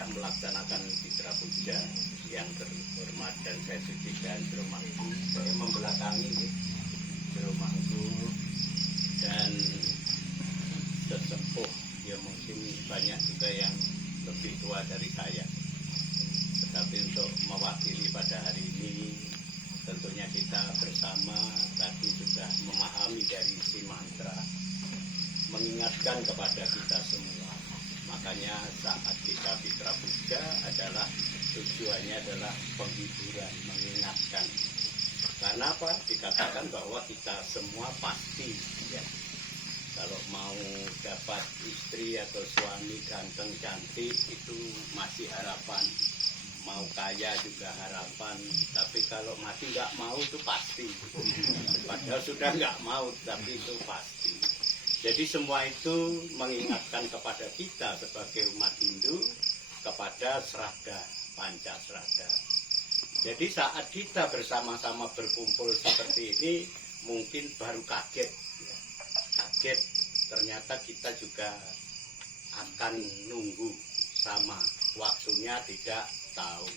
sudah melaksanakan Fitra Puja yang terhormat dan saya sucikan Jeromangku. Saya membelakangi Jeromangku dan sesepuh, ya mungkin banyak juga yang lebih tua dari saya. Tetapi untuk mewakili pada hari ini, tentunya kita bersama tadi sudah memahami dari si mantra, mengingatkan kepada kita semua. Makanya saat kita Fitra Puja adalah tujuannya adalah penghiburan, mengingatkan. Karena apa? Dikatakan bahwa kita semua pasti, ya, kalau mau dapat istri atau suami ganteng cantik itu masih harapan. Mau kaya juga harapan, tapi kalau mati nggak mau itu pasti. Padahal sudah nggak mau, tapi itu pasti. Jadi semua itu mengingatkan kepada kita sebagai umat Hindu kepada Sraddha, Pancasraddha. Jadi saat kita bersama-sama berkumpul seperti ini mungkin baru kaget, kaget ternyata kita juga akan nunggu sama, waktunya tidak tahu.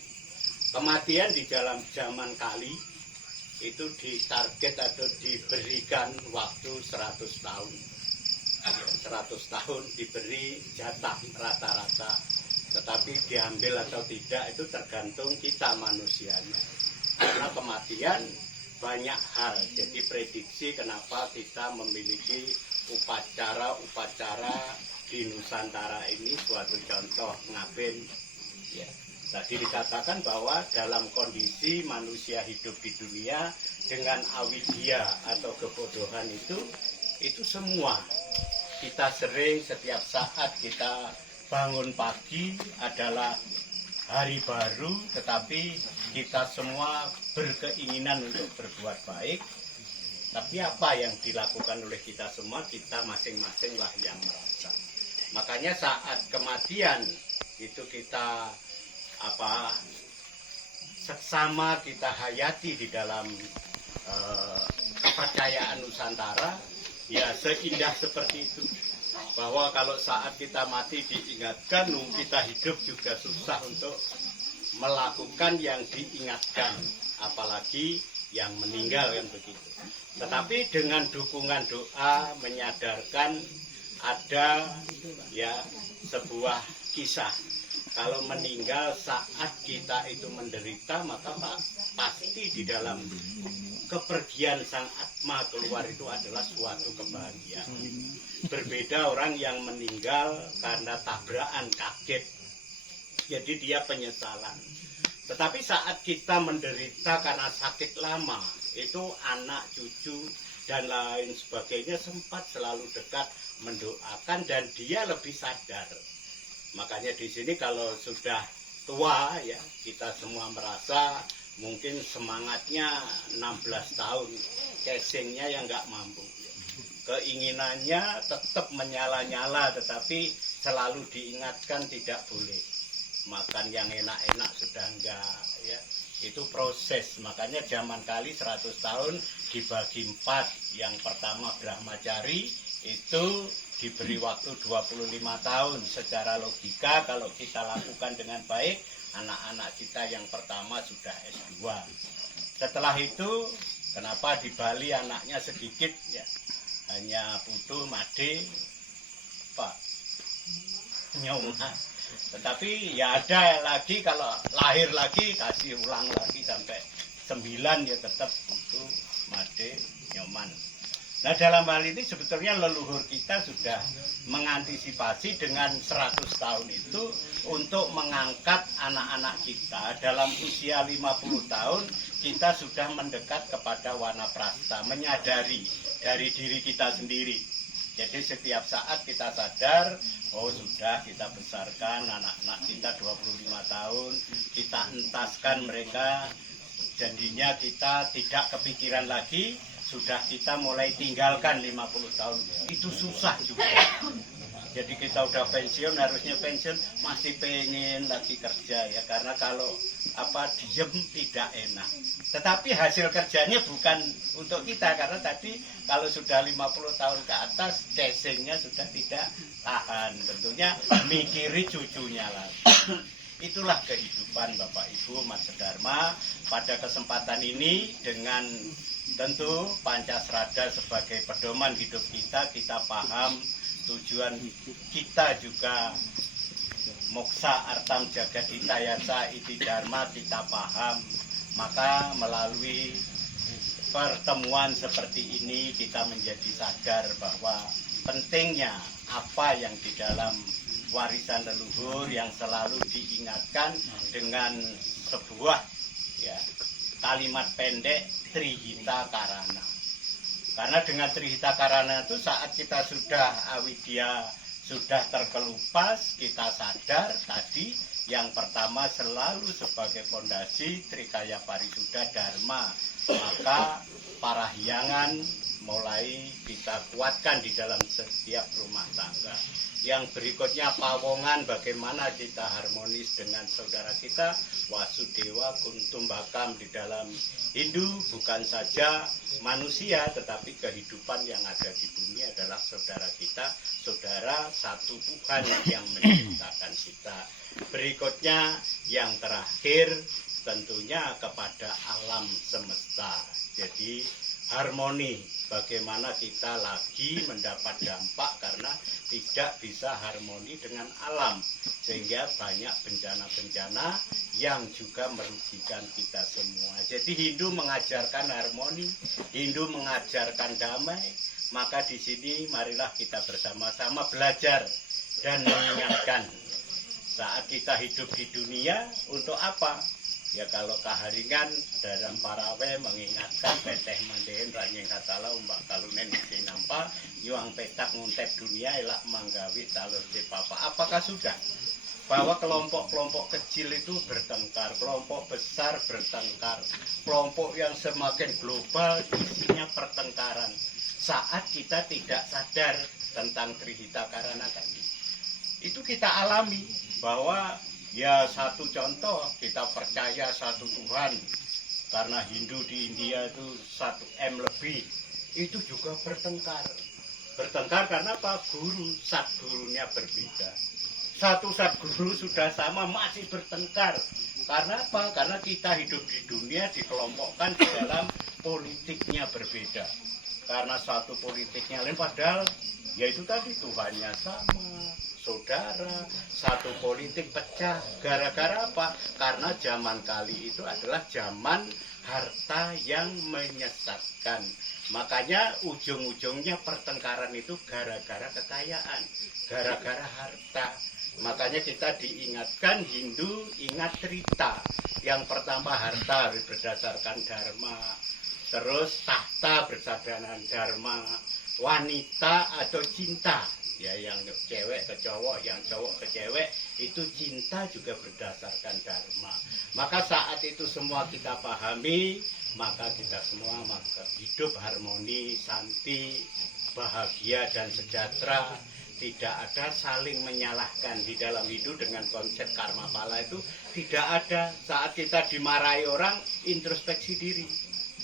Kematian di dalam zaman Kali itu ditarget atau diberikan waktu 100 tahun. 100 tahun diberi jatah rata-rata, tetapi diambil atau tidak itu tergantung kita manusianya. Karena kematian banyak hal, jadi prediksi kenapa kita memiliki upacara-upacara di Nusantara ini suatu contoh ngaben. Ya. Tadi dikatakan bahwa dalam kondisi manusia hidup di dunia dengan avidya atau kebodohan itu semua. Kita sering setiap saat kita bangun pagi adalah hari baru, tetapi kita semua berkeinginan untuk berbuat baik. Tapi apa yang dilakukan oleh kita semua, kita masing-masing lah yang merasa. Makanya saat kematian itu kita seksama kita hayati di dalam kepercayaan Nusantara, ya seindah seperti itu. Bahwa kalau saat kita mati diingatkan, kita hidup juga susah untuk melakukan yang diingatkan, apalagi yang meninggal kan begitu. Tetapi dengan dukungan doa menyadarkan ada ya sebuah kisah. Kalau meninggal saat kita itu menderita, maka pasti di dalam kepergian sang Atma keluar itu adalah suatu kebahagiaan. Berbeda orang yang meninggal karena tabrakan kaget, jadi dia penyesalan. Tetapi saat kita menderita karena sakit lama, itu anak, cucu, dan lain sebagainya sempat selalu dekat mendoakan dan dia lebih sadar. Makanya di sini kalau sudah tua ya, kita semua merasa mungkin semangatnya 16 tahun, casingnya yang nggak mampu. Keinginannya tetap menyala-nyala, tetapi selalu diingatkan tidak boleh. Makan yang enak-enak sudah enggak ya. Itu proses. Makanya zaman Kali 100 tahun dibagi 4. Yang pertama Brahmacari itu diberi waktu 25 tahun. Secara logika kalau kita lakukan dengan baik, anak-anak kita yang pertama sudah S2. Setelah itu kenapa di Bali anaknya sedikit ya, hanya putu, made, Pak Nyoma. Tetapi ya ada lagi kalau lahir lagi kasih ulang lagi sampai 9 ya tetap putu, made, nyoman. Nah dalam hal ini sebetulnya leluhur kita sudah mengantisipasi dengan 100 tahun itu untuk mengangkat anak-anak kita. Dalam usia 50 tahun kita sudah mendekat kepada wanaprastha, menyadari dari diri kita sendiri. Jadi setiap saat kita sadar, oh sudah kita besarkan anak-anak kita 25 tahun, kita entaskan mereka, jadinya kita tidak kepikiran lagi, sudah kita mulai tinggalkan 50 tahun. Itu susah juga. Jadi kita udah pensiun, harusnya pensiun, masih pengen lagi kerja ya. Karena kalau diem tidak enak. Tetapi hasil kerjanya bukan untuk kita, karena tadi kalau sudah 50 tahun ke atas, casingnya sudah tidak tahan. Tentunya mikiri cucunya lagi. Itulah kehidupan Bapak Ibu Mas Dharma. Pada kesempatan ini dengan tentu Pancasrada sebagai pedoman hidup kita, kita paham tujuan kita juga moksa artam jagat hitayasa iti dharma kita paham. Maka melalui pertemuan seperti ini kita menjadi sadar bahwa pentingnya apa yang di dalam warisan leluhur yang selalu diingatkan dengan sebuah kalimat pendek Trihita Karana. Karena dengan Trihita Karana itu saat kita sudah awidya, sudah terkelupas, kita sadar tadi yang pertama selalu sebagai fondasi Trikaya Parisuddha Dharma. Maka parahyangan mulai kita kuatkan di dalam setiap rumah tangga. Yang berikutnya pawongan, bagaimana kita harmonis dengan saudara kita Wasudewa Kuntumbakam. Di dalam Hindu bukan saja manusia tetapi kehidupan yang ada di bumi adalah saudara kita, saudara satu Tuhan yang menciptakan kita. Berikutnya yang terakhir tentunya kepada alam semesta. Jadi harmoni, bagaimana kita lagi mendapat dampak karena tidak bisa harmoni dengan alam, sehingga banyak bencana-bencana yang juga merugikan kita semua. Jadi Hindu mengajarkan harmoni, Hindu mengajarkan damai. Maka di sini marilah kita bersama-sama belajar dan mengingatkan saat kita hidup di dunia untuk apa? Ya kalau kaharingan dalam parawe mengingatkan peteh mandehen ranyeng katala umbak kalunen isi nampa yuang petak nguntep dunia elak manggawi talur di papa. Apakah sudah bahwa kelompok-kelompok kecil itu bertengkar, kelompok besar bertengkar, kelompok yang semakin global isinya pertengkaran saat kita tidak sadar tentang Trihita Karana tadi. Itu kita alami bahwa ya satu contoh, kita percaya satu Tuhan. Karena Hindu di India itu 1 M lebih. Itu juga bertengkar. Bertengkar karena apa? Guru, satgurunya berbeda. Satu satguru sudah sama masih bertengkar. Karena apa? Karena kita hidup di dunia dikelompokkan di dalam politiknya berbeda. Karena satu politiknya lain, padahal ya itu tadi Tuhannya sama. Saudara, satu politik pecah gara-gara apa? Karena zaman kali itu adalah zaman harta yang menyesatkan. Makanya ujung-ujungnya pertengkaran itu gara-gara kekayaan, gara-gara harta. Makanya kita diingatkan Hindu ingat Trita. Yang pertama harta harus berdasarkan dharma, terus tahta berdasarkan dharma, wanita atau cinta. Ya yang cewek ke cowok, yang cowok ke cewek, itu cinta juga berdasarkan dharma. Maka saat itu semua kita pahami, maka kita semua hidup harmoni, santi, bahagia dan sejahtera. Tidak ada saling menyalahkan di dalam hidup dengan konsep karma pala itu tidak ada. Saat kita dimarahi orang, introspeksi diri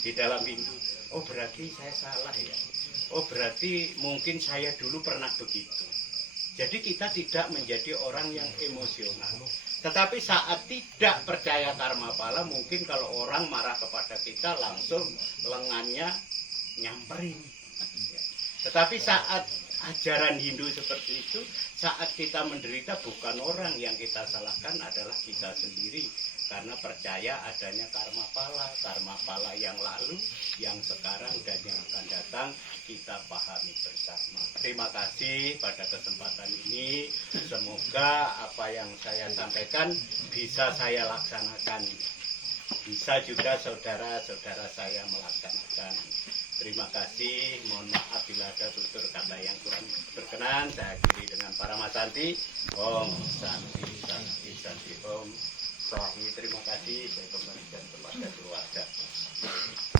di dalam Hindu. Oh berarti saya salah ya. Oh berarti mungkin saya dulu pernah begitu. Jadi kita tidak menjadi orang yang emosional. Tetapi saat tidak percaya karma pala, mungkin kalau orang marah kepada kita langsung lengannya nyamperin. Tetapi saat ajaran Hindu seperti itu, saat kita menderita bukan orang yang kita salahkan, adalah kita sendiri. Karena percaya adanya karma pala yang lalu, yang sekarang dan yang akan datang kita pahami bersama. Terima kasih pada kesempatan ini. Semoga apa yang saya sampaikan bisa saya laksanakan. Bisa juga saudara-saudara saya melaksanakan. Terima kasih. Mohon maaf bila ada tutur kata yang kurang berkenan. Saya akhiri dengan para masanti. Om Santi Santi Santi Om. Terima kasih, saya kembalikan kepada keluarga.